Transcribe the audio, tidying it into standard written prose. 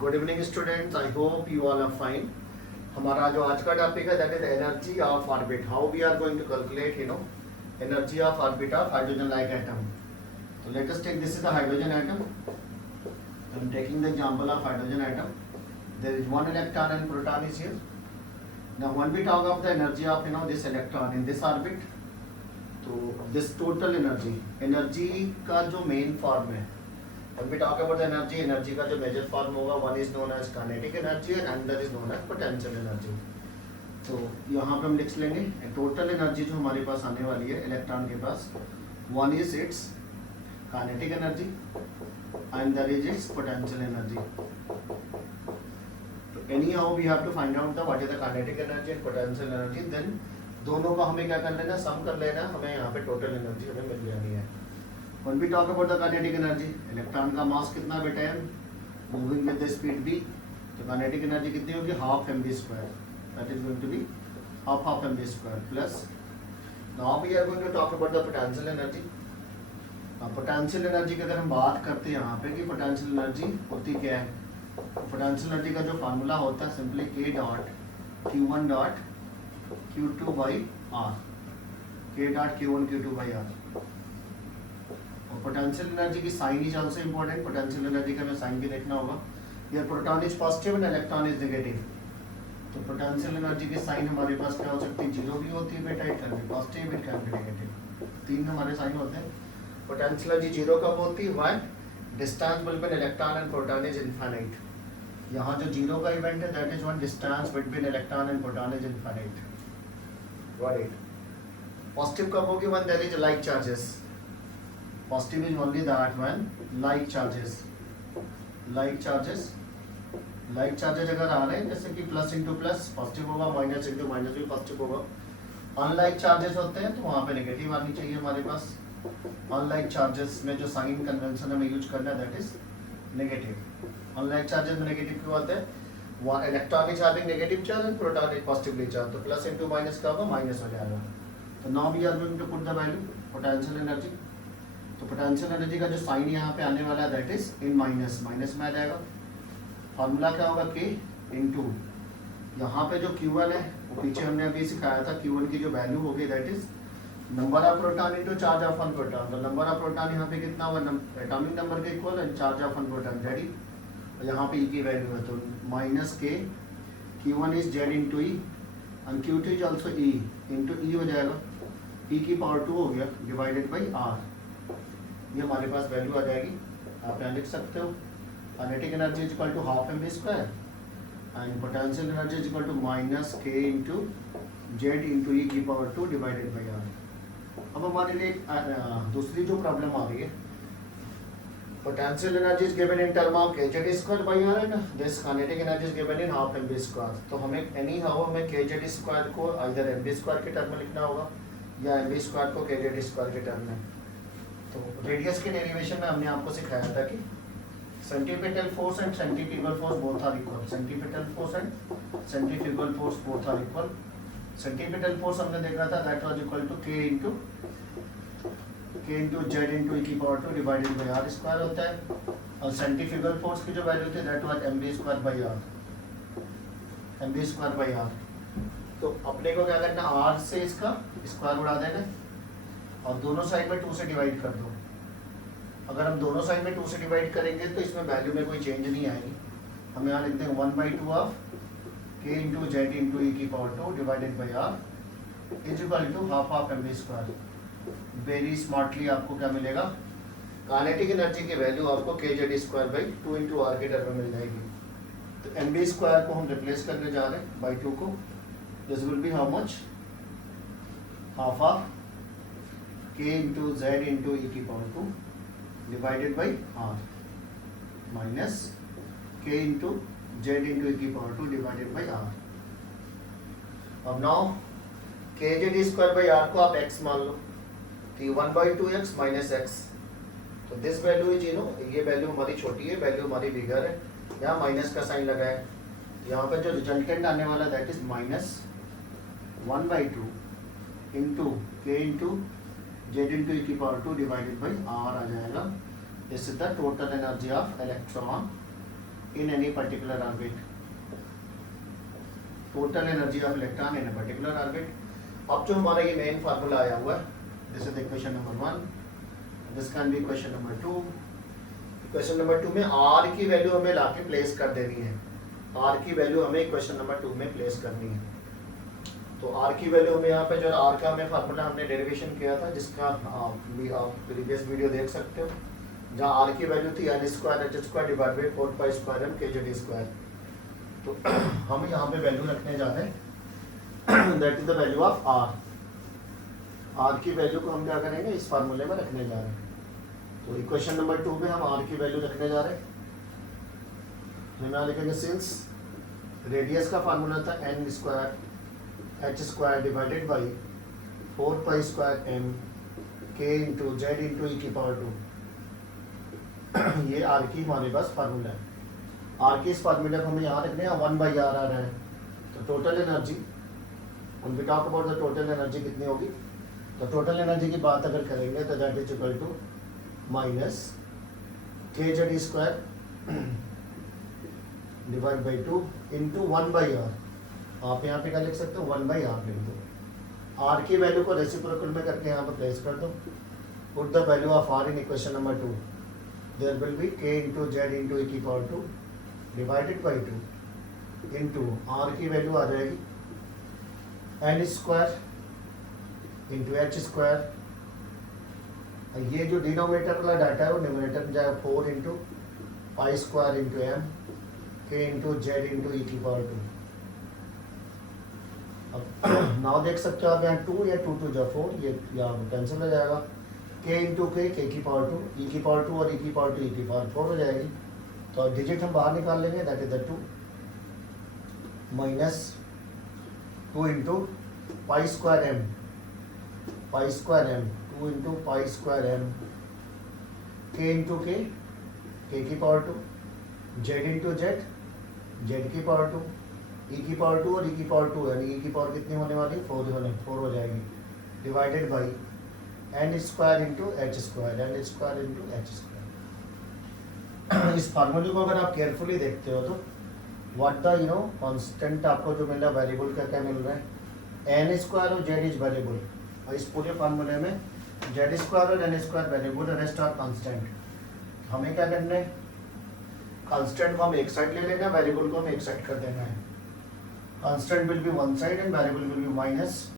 Good evening students, I hope you all are fine. हमारा जो आज का टॉपिक है that is energy of orbit, how we are going to calculate energy of orbit of hydrogen like atom. तो let us take this is the hydrogen atom. I am taking the example of hydrogen atom. There is one electron and proton is here. Now when we talk of the energy of this electron in this orbit, तो this total energy का जो main form है, when we talk about the energy का जो major form होगा, one is known as kinetic energy and another is known as potential energy। तो यहाँ पे हम लिख लेंगे टोटल एनर्जी जो हमारे पास आने वाली है इलेक्ट्रॉन के पास, one is its kinetic energy and there is its potential energy। तो anyhow we have to find out the what is the kinetic energy and potential energy, then दोनों का हमें क्या कर लेना, सम कर लेना, हमें यहाँ पे टोटल एनर्जी हमें मिल जानी है। When we talk about the kinetic energy, electron का मास कितना बेटा है, moving with the speed v, तो काइनेटिक एनर्जी कितनी होगी, half M B square, that is going to be half M B square plus. Now we are going to talk about the potential energy. Potential energy की अगर हम बात करते हैं यहाँ पे कि पोटेंशियल एनर्जी होती क्या है, पोटेंशियल एनर्जी का जो फार्मूला होता है simply k dot q1 dot q2 by r, k dot q1 q2 by r। Potential energy की sign is also important. Potential energy का हमें साइन भी देखना होगा। Here proton is positive and electron is negative, तो potential energy की sign हमारे पास क्या हो सकती है, जीरो भी होती है बेटा, it can be positive, it can be negative, तीन हमारे साइन होते हैं। पोटेंशियल एनर्जी जीरो कब होती है, when distance between electron and proton is infinite. यहाँ जो जीरो का इवेंट है that is when distance between electron and proton is infinite. What it positive कब होगी, when there is like charges. Positive is only that when like charges अगर आ रहे हैं, जैसे कि प्लस इंटू प्लस पॉजिटिव होगा, माइनस इंटू माइनस भी positive होगा। अनलाइक चार्जेस होते हैं तो वहाँ पे नेगेटिव आनी चाहिए हमारे पास। अनलाइक चार्जेस में जो साइन कन्वेंशन हमें यूज करना है that is negative. Unlike charges में नेगेटिव क्यों आते हैं, electron is having negative charge and proton is positively charge, तो प्लस इंटू माइनस का होगा, माइनस हो जाएगा। तो now we are going to put the value potential energy. तो पोटेंशियल एनर्जी का जो साइन यहाँ पे आने वाला है that is in minus, minus में आ जाएगा। फार्मूला क्या होगा, k इंटू यहाँ पे जो Q1 है वो पीछे हमने अभी सिखाया था, Q1 की जो वैल्यू होगी that is number of proton into charge of one proton. तो नंबर ऑफ प्रोटॉन यहाँ पे कितना हुआ, एटॉमिक नंबर के equal and charge of one proton ready. और यहाँ पे E की वैल्यू है तो minus k, Q1 is Z into e and Q2 is also E into e हो जाएगा, E की पावर 2 हो गया डिवाइडेड बाई R। ये हमारे पास वैल्यू आ जाएगी, आप यहाँ लिख सकते हो। Kinetic energy is equal to half M B square and potential energy is equal to minus K into Z into ई की पावर 2 डिवाइडेड बाई आर। अब हमारे लिए दूसरी जो प्रॉब्लम आ रही है, potential energy is given in term of k Z square by r and this kinetic energy is given in half M B square. तो हमें एनी हाउ हमें के जेड स्क्वायर को इधर एम बी स्क्वायर के टर्म में लिखना होगा या एम बी स्क्वायर को के जेड स्क्वायर के टर्म में। तो रेडियस के डेरिवेशन में हमने आपको सिखाया था कि centripetal force and centrifugal force both are equal. Centripetal force and centrifugal force both are equal. Centripetal force हमने देखा था that was equal to k into Z into ई की power 2 divided by r square होता है। और centrifugal force की जो value थी that was m B square by r, m B square by r. तो अपने को क्या करना, आर से इसका स्क्वायर उड़ा देना और दोनों साइड में 2 से डिवाइड कर दो। अगर हम दोनों साइड में 2 से डिवाइड करेंगे तो इसमें वैल्यू में कोई चेंज नहीं आएगी। हम यहाँ लिखते हैं 1/2 of k into Z into ई की power 2 divided by r is equal to half of m B square. Very smartly आपको क्या मिलेगा, काइनेटिक एनर्जी की वैल्यू आपको k Z square by 2 into r के टर्म में मिल जाएगी। तो एम बी स्क्वायर को हम रिप्लेस करने जा रहे हैं बाई 2 को। This will be how much, half of k into Z into ई की power 2 divided by r minus k into Z into ई की पावर 2 डिवाइडेड बाई आर। अब now k Z square by r को आप x मान लो, तो 1/2x minus x। तो this value is ये वैल्यू हमारी छोटी है, वैल्यू हमारी बिगर है। यहाँ माइनस का साइन लगा है, यहाँ पर जो रिजल्टेंट आने वाला that is minus 1/2 into k into Z into ई की पावर 2 डिवाइडेड बाई आर आ जाएगा। This is the total energy of electron in any particular orbit. Total energy of electron in a particular orbit. अब जो हमारा ये main formula आया हुआ है, this is equation number 1, this can be question number 2. Question number 2 में are की value हमें लाके प्लेस कर देनी है. आर की वैल्यू हमें क्वेश्चन नंबर 2 में प्लेस करनी है. तो आर की वैल्यू हमें यहाँ पे जो आर का हमें फार्मूला हमने डेरिवेशन किया था, जिसका आप प्रीवियस वीडियो देख सकते हो, जहाँ आर की वैल्यू थी N square H square divide by 4 pi square M K Z square. तो हम यहाँ पे वैल्यू रखने जा रहे हैं, that is the value of R. R की वैल्यू को हम क्या करेंगे, इस फार्मूले में रखने जा रहे हैं. तो इक्वेशन नंबर 2 में हम आर की वैल्यू रखने जा रहे हैं. तो यहाँ लिखेंगे सिंस रेडियस का फार्मूला था N square H square divided by 4 pi square M K into Z into ई की पावर 2. ये आर की हमारे पास फार्मूला है. आर के इस फार्मूले को हमें यहाँ रखने हैं, 1 बाई आर आ रहा है. तो टोटल एनर्जी, उन we talk about the total energy कितनी होगी. तो टोटल एनर्जी की बात अगर करेंगे तो that is equal to minus k Z square divide by 2 into 1 by r. आप यहाँ पे क्या लिख सकते हो, 1 बाई आर लिख दो. आर की वैल्यू को रेसिप्रोकल में करके यहाँ पर प्लेस कर दो. Put the value of R in equation number 2. There will be K into Z into ई की power 2 divided by 2 into R की वैल्यू आ जाएगी N square into H square. ये जो डिनोमिनेटर वाला डाटा है वो न्यूमरेटर में जाएगा 4 into pi square into M K into Z into ई की पावर 2. अब नाउ देख सकते हो आप यहाँ 2 या 2 जा 4, ये यहाँ कैंसिल हो जाएगा. के इंटू के की पावर 2, ई की पावर 2 और ई की पावर 2 ई की पावर 4 हो जाएगी. तो अब डिजिट हम बाहर निकाल लेंगे, that is the 2 minus 2 into pi square M 2 into pi square M K into K की पावर 2 जेड इंटू जेड की पावर 2 ई की पावर 2 और ई की पावर 2, यानी ई की पावर कितनी होने वाली, 4 हो जाएगी divided by N square into H square H square. इस फार्मूले को अगर आप केयरफुली देखते हो तो व्हाट द कांस्टेंट आपको जो मिल रहा है वेरिएबल का क्या मिल रहा है, एन स्क्वायर और जेड इज वेरिएबल. और इस पूरे फार्मूले में जेड स्क्वायर और N square variable, rest are constant. हमें क्या करना है, कांस्टेंट को हम एक साइड ले लेना है, वेरिएबल को हम एक साइड कर देना है. Constant will be one side and variable will be minus